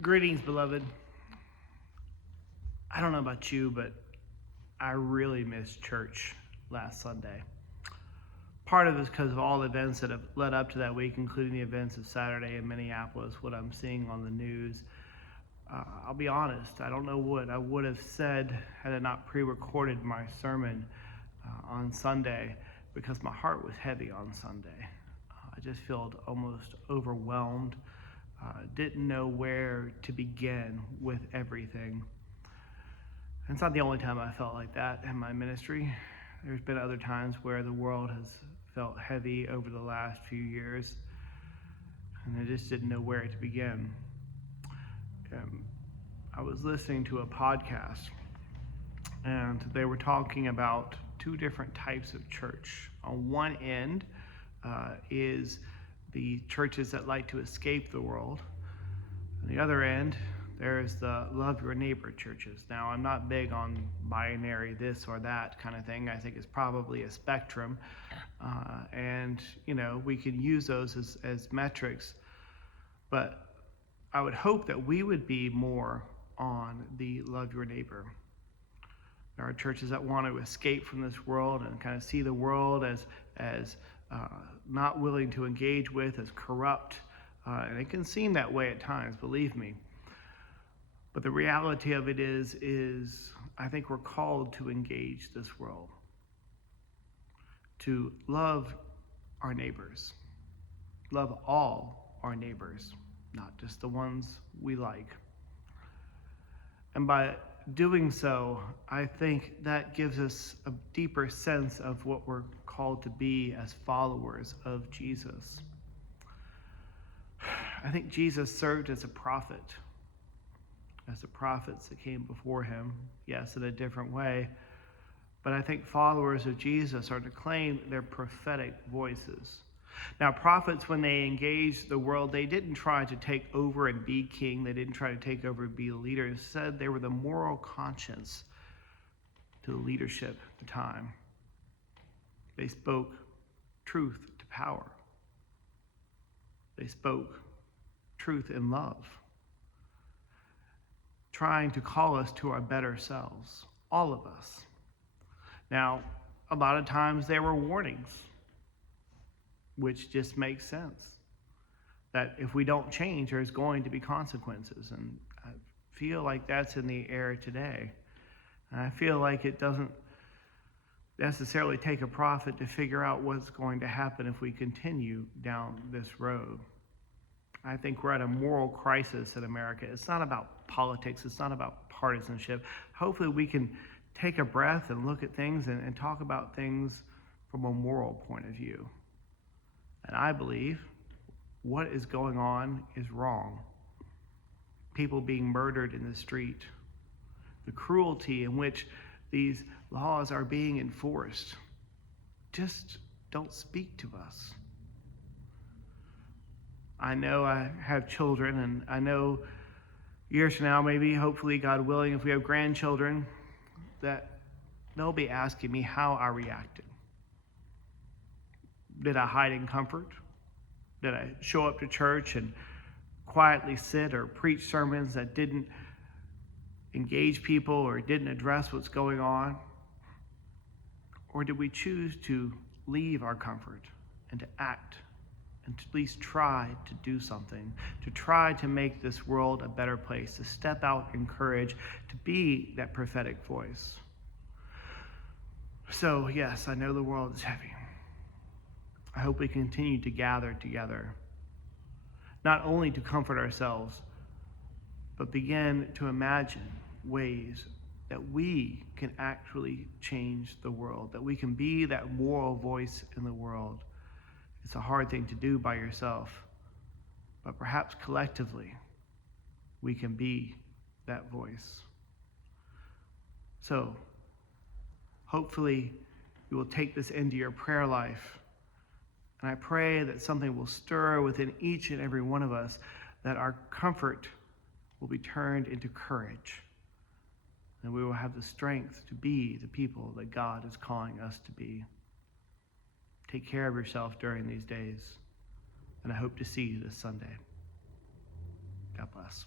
Greetings, beloved. I don't know about you, but I really missed church last Sunday. Part of it is because of all the events that have led up to that week, including the events of Saturday in Minneapolis, what I'm seeing on the news. I'll be honest, I don't know what I would have said had I not pre-recorded my sermon on Sunday, because my heart was heavy on Sunday. I just felt almost overwhelmed. Didn't know where to begin with everything. And it's not the only time I felt like that in my ministry. There's been other times where the world has felt heavy over the last few years, and I just didn't know where to begin. I was listening to a podcast, and they were talking about two different types of church. On one end is the churches that like to escape the world. On the other end, there's the love your neighbor churches. Now, I'm not big on binary this or that kind of thing. I think it's probably a spectrum. And, we can use those as metrics. But I would hope that we would be more on the love your neighbor. There are churches that want to escape from this world and kind of see the world as not willing to engage with, as corrupt. And it can seem that way at times, believe me. But the reality of it is I think we're called to engage this world, to love our neighbors, love all our neighbors, not just the ones we like. And by doing so, I think that gives us a deeper sense of what we're called to be as followers of Jesus. I think Jesus served as a prophet, as the prophets that came before him, yes, in a different way. But I think followers of Jesus are to claim their prophetic voices. Now, prophets, when they engaged the world, they didn't try to take over and be king. They didn't try to take over and be a leader. Instead, they were the moral conscience to the leadership at the time. They spoke truth to power. They spoke truth in love, trying to call us to our better selves, all of us. Now, a lot of times there were warnings, which just makes sense, that if we don't change, there's going to be consequences. And I feel like that's in the air today. And I feel like it doesn't necessarily take a prophet to figure out what's going to happen if we continue down this road. I think we're at a moral crisis in America. It's not about politics. It's not about partisanship. Hopefully we can take a breath and look at things and talk about things from a moral point of view. And I believe what is going on is wrong. People being murdered in the street, the cruelty in which these laws are being enforced, just don't speak to us. I know I have children, and I know years from now, maybe, hopefully, God willing, if we have grandchildren, that they'll be asking me how I reacted. Did I hide in comfort? Did I show up to church and quietly sit or preach sermons that didn't engage people or didn't address what's going on? Or did we choose to leave our comfort and to act and to at least try to do something, to try to make this world a better place, to step out in courage, to be that prophetic voice? So, yes, I know the world is heavy. I hope we continue to gather together, not only to comfort ourselves, but begin to imagine ways that we can actually change the world, that we can be that moral voice in the world. It's a hard thing to do by yourself, but perhaps collectively we can be that voice. So, hopefully you will take this into your prayer life. And I pray that something will stir within each and every one of us, that our comfort will be turned into courage. And we will have the strength to be the people that God is calling us to be. Take care of yourself during these days. And I hope to see you this Sunday. God bless.